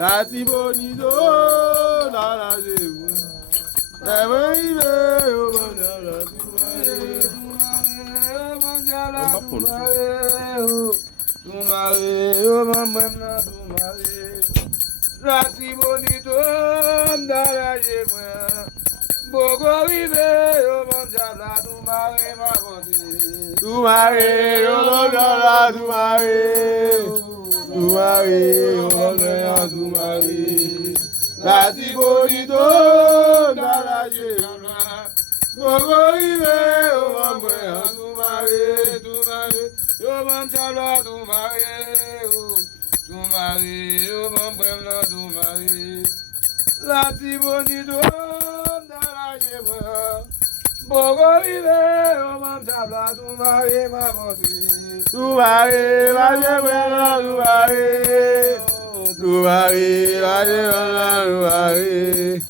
Láti bonito lára ṣe wù. Ẹ̀wọ̀n ibẹ̀ ó máa ń dára túmọ̀rẹ́. Túmọ̀rẹ́ ó máa ń mẹ́ná túmọ̀rẹ́. Láti bonito dára ṣe wù. Gbogbo ibẹ̀ ó máa ń dára túmọ̀rẹ́ máa bọ̀ sí. Túmọ̀rẹ́ ó máa ń dára túmọ̀rẹ́. Túmọ̀rẹ́ ó máa ń dára túmọ̀rẹ́. Láti bonito dára ṣe wù. Gbogbo ibẹ̀ ó máa ń gbẹ̀yàn túmọ̀rẹ́. Túmọ̀rẹ́ ó máa ń dára túmọ̀rẹ́. Túmọ̀rẹ́ ó máa ń gbẹ̀yàn túmọ̀rẹ́. Láti bonito dára ṣe wù. Gbogbo ibẹ̀ ó máa ń dára túmọ̀rẹ́ máa bọ̀ sí. Túmọ̀rẹ́ máa ṣe gbẹ̀yàn túmọ̀rẹ́. Túmọ̀rẹ́ máa ṣe gbẹ̀yàn túmọ̀rẹ́.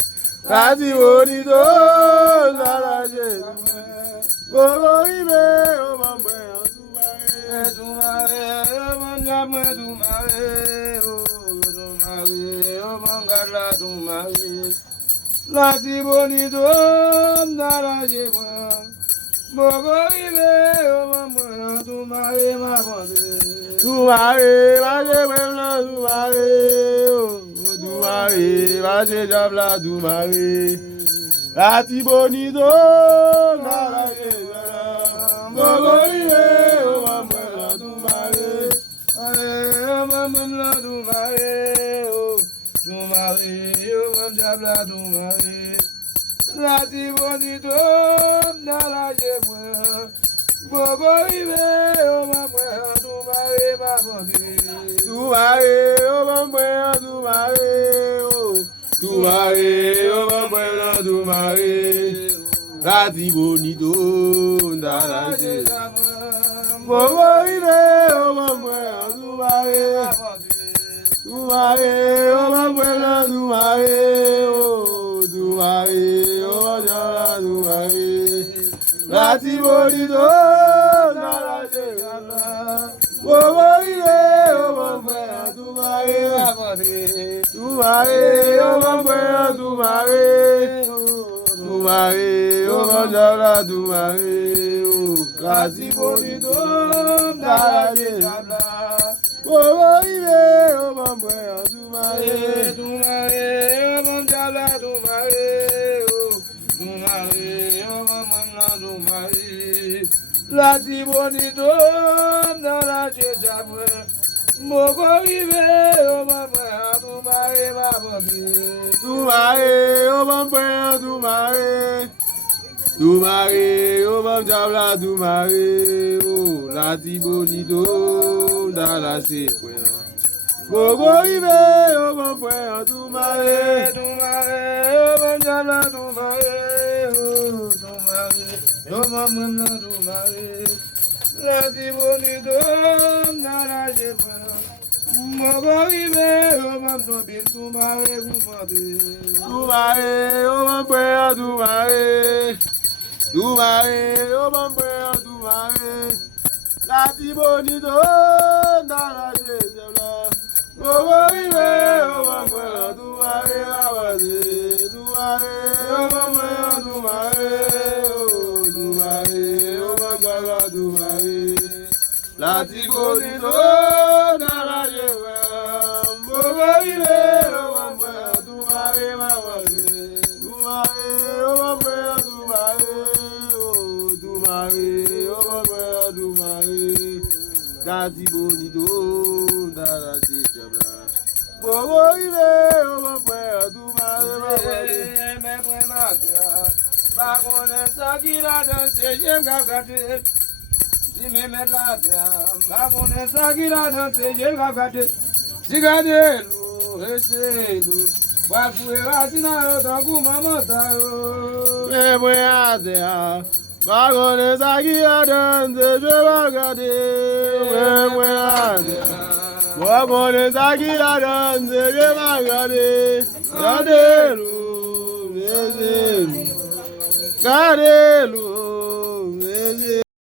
Láti bonito dára ṣe wù. Gbogbo ibẹ̀ ó máa ń gbẹ̀yàn túmọ̀rẹ́. Túmọ̀rẹ́ ó máa ń gbẹ̀yàn túmọ̀rẹ́. Túmọ̀rẹ́ ó máa ń gbẹ̀yàn túmọ̀rẹ́. Láti bonito dára ṣe wù. Gbogbo ibẹ̀ ó máa ń gbẹ̀yàn túmọ̀rẹ́ máa bọ̀ sí. Túmọ̀rẹ́ máa ṣe gbẹ̀yàn túmọ̀rẹ́. Túmọ̀rẹ́ máa ṣe jabla túmọ̀rẹ́. Láti bonito dára ṣe wù. Gbogbo ibẹ̀ ó máa ń gbẹ̀yàn túmọ̀rẹ́. Túmọ̀rẹ́ ó máa ń gbẹ̀yàn túmọ̀rẹ́. Túmọ̀rẹ́ ó máa ń jabla túmọ̀rẹ́. Láti bonito dára ṣe wù. Gbogbo ibẹ̀ ó máa ń gbẹ̀yàn túmọ̀rẹ́ máa bọ̀ sí. Túmọ̀rẹ́ ó máa ń gbẹ̀yàn túmọ̀rẹ́. Túmọ̀rẹ́ ó máa ń gbẹ̀yàn túmọ̀rẹ́. Láti bonito dára ṣe wù. Gbogbo ibẹ̀ ó máa ń gbẹ̀yàn túmọ̀rẹ́. Túmọ̀rẹ́ ó máa ń gbẹ̀yàn túmọ̀rẹ́. Túmọ̀rẹ́ ó máa ń dára túmọ̀rẹ́. Láti bonito dára ṣe wù. Gbogbo ibẹ̀ ó máa ń gbẹ̀yàn túmọ̀rẹ́. Túmọ̀rẹ́ ó máa ń gbẹ̀yàn túmọ̀rẹ́. Túmọ̀rẹ́ ó máa ń dára túmọ̀rẹ́. Láti bonito dára ṣe wù. Gbogbo ibẹ̀ ó máa ń gbẹ̀yàn túmọ̀rẹ́. Túmọ̀rẹ́ ó máa ń dára túmọ̀rẹ́. Túmọ̀rẹ́ ó máa ń gbẹ̀yàn túmọ̀rẹ́. Láti bonito dára ṣe wù. Gbogbo ibẹ̀ ó máa ń gbẹ̀yàn túmọ̀rẹ́ máa bọ̀ sí. Túmọ̀rẹ́ ó máa ń gbẹ̀yàn túmọ̀rẹ́. Túmọ̀rẹ́ ó máa ń jabla túmọ̀rẹ́. Láti bonito dára ṣe wù. Gbogbo ibẹ̀ ó máa ń gbẹ̀yàn túmọ̀rẹ́. Túmọ̀rẹ́ ó máa ń jabla túmọ̀rẹ́. Túmọ̀rẹ́ ó máa ń gbẹ̀yàn túmọ̀rẹ́. Láti bonito dára ṣe wù. Gbogbo ibẹ̀ ó máa ń tóbi túmọ̀rẹ́ túmọ̀rẹ́. Túmọ̀rẹ́ ó máa ń gbẹ̀yàn túmọ̀rẹ́. Túmọ̀rẹ́ ó máa ń gbẹ̀yàn túmọ̀rẹ́. Láti bonito dára ṣe wù. Gbogbo ibẹ̀ ó máa ń gbẹ̀yàn túmọ̀rẹ́ máa bọ̀ sí. Túmọ̀rẹ́ ó máa ń gbẹ̀yàn túmọ̀rẹ́. Túmọ̀rẹ́ ó máa ń gbẹ̀yàn túmọ̀rẹ́. Láti bonito dára ṣe wù. Gbogbo ibẹ̀ ó máa ń gbẹ̀yàn túmọ̀rẹ́ máa bọ̀ sí. Túmọ̀rẹ́ ó máa ń gbẹ̀yàn túmọ̀rẹ́. Túmọ̀rẹ́ ó máa ń gbẹ̀yàn túmọ̀rẹ́. Láti bonito dára ṣe wù. Gbogbo ibẹ̀ ó máa ń gbẹ̀yàn túmọ̀rẹ́ máa bọ̀ sí. Mẹ́fẹ́ máa kíra. Bákanẹ̀ sákìlá dán ṣe ṣe ń kàkàdé. Mẹ́mẹ́ lábẹ́ bákanẹ̀ sákìlá dán ṣe ṣe ń kàkàdé. Sígádé ìlú ẹsẹ̀ ìlú. Wà fún ẹ̀rọ sínú ọ̀tọ̀kù mọ́mọ́ ta o. Mẹ́fẹ́ àtẹ̀ bákanẹ̀ sákìlá dán ṣe ṣe ń kàkàdé. Mẹ́fẹ́ àtẹ̀ bákanẹ̀ sákìlá dán ṣe ṣe ń kàkàdé. Sígádé ìlú ẹsẹ̀ ìlú. Sígádé ìlú